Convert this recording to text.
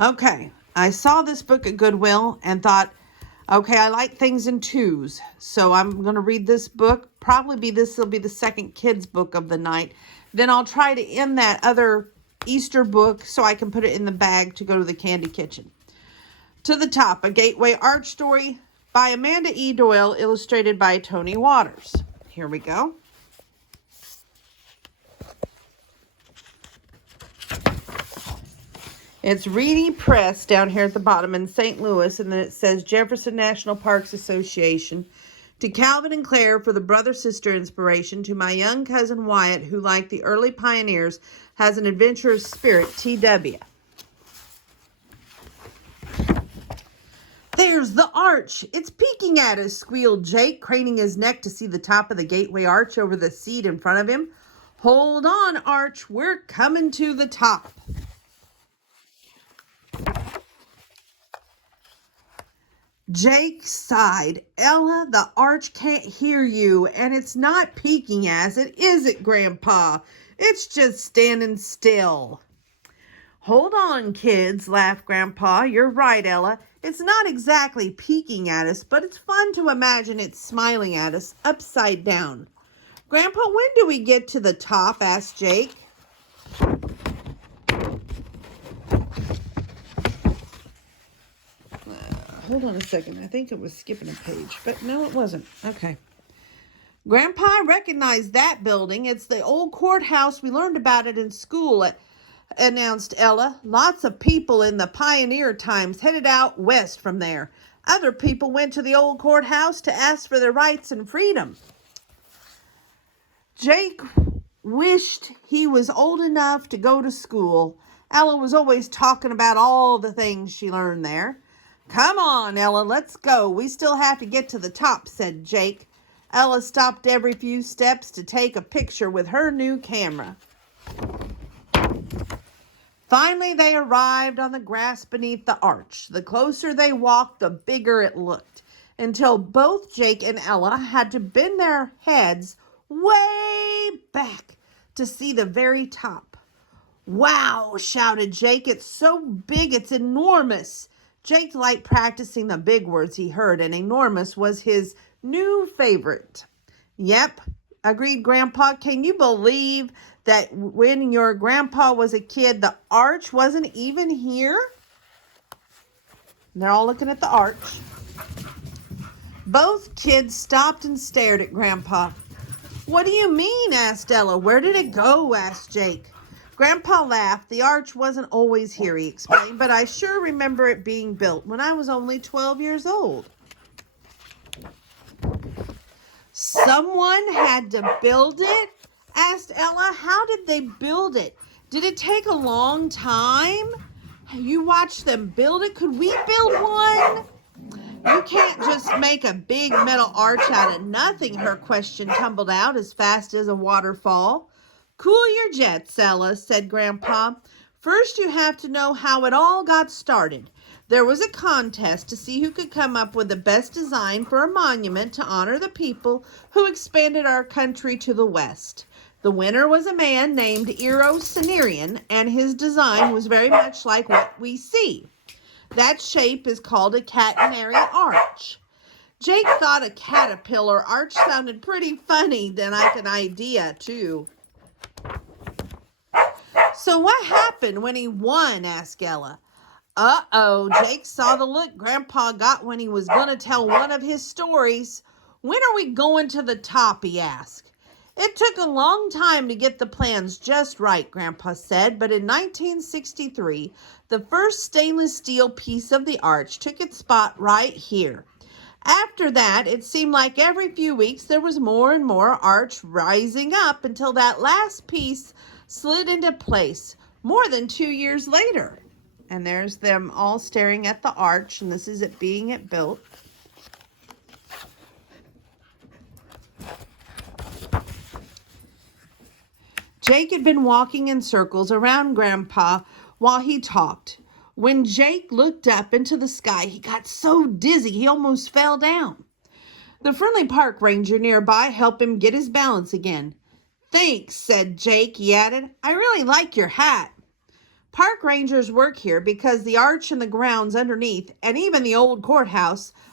Okay, I saw this book at Goodwill and thought, okay, I like things in twos. So I'm going to read this book. This will be the second kids book of the night. Then I'll try to end that other Easter book so I can put it in the bag to go to the candy kitchen. To the Top, a Gateway Art Story by Amanda E. Doyle, illustrated by Tony Waters. Here we go. It's Reedy Press down here at the bottom in St. Louis, and then it says Jefferson National Parks Association. To Calvin and Claire for the brother-sister inspiration. To my young cousin Wyatt, who, like the early pioneers, has an adventurous spirit, T.W. There's the arch. It's peeking at us, squealed Jake, craning his neck to see the top of the gateway arch over the seat in front of him. Hold on, Arch. We're coming to the top. Jake sighed. Ella, the arch can't hear you, and it's not peeking at it, is it, Grandpa? It's just standing still. Hold on, kids, laughed Grandpa. You're right, Ella. It's not exactly peeking at us, but it's fun to imagine it's smiling at us upside down. Grandpa, when do we get to the top? Asked Jake. Hold on a second. I think it was skipping a page, but no, it wasn't. Okay. Grandpa recognized that building. It's the old courthouse. We learned about it in school, announced Ella. Lots of people in the pioneer times headed out west from there. Other people went to the old courthouse to ask for their rights and freedom. Jake wished he was old enough to go to school. Ella was always talking about all the things she learned there. Come on, Ella, let's go. We still have to get to the top, said Jake. Ella stopped every few steps to take a picture with her new camera. Finally, they arrived on the grass beneath the arch. The closer they walked, the bigger it looked, until both Jake and Ella had to bend their heads way back to see the very top. Wow, shouted Jake. It's so big, it's enormous. Jake liked practicing the big words he heard, and enormous was his new favorite. Yep, agreed Grandpa. Can you believe that when your grandpa was a kid, the arch wasn't even here? And they're all looking at the arch. Both kids stopped and stared at Grandpa. What do you mean? Asked Ella. Where did it go? Asked Jake. Grandpa laughed. The arch wasn't always here, he explained, but I sure remember it being built when I was only 12 years old. Someone had to build it? Asked Ella. How did they build it? Did it take a long time? You watched them build it? Could we build one? You can't just make a big metal arch out of nothing, her question tumbled out as fast as a waterfall. Cool your jets, Ella, said Grandpa. First, you have to know how it all got started. There was a contest to see who could come up with the best design for a monument to honor the people who expanded our country to the west. The winner was a man named Eero, and his design was very much like what we see. That shape is called a catenary arch. Jake thought a caterpillar arch sounded pretty funny, then like an idea, too. So what happened when he won? Asked Ella. Uh-oh, Jake saw the look Grandpa got when he was going to tell one of his stories. When are we going to the top? He asked. It took a long time to get the plans just right, Grandpa said, but in 1963, the first stainless steel piece of the arch took its spot right here. After that, it seemed like every few weeks there was more and more arch rising up until that last piece slid into place more than 2 years later. And there's them all staring at the arch, and this is it being built. Jake had been walking in circles around Grandpa while he talked. When Jake looked up into the sky, he got so dizzy he almost fell down. The friendly park ranger nearby helped him get his balance again. Thanks, said Jake. He added, I really like your hat. Park rangers work here because the arch and the grounds underneath, and even the old courthouse,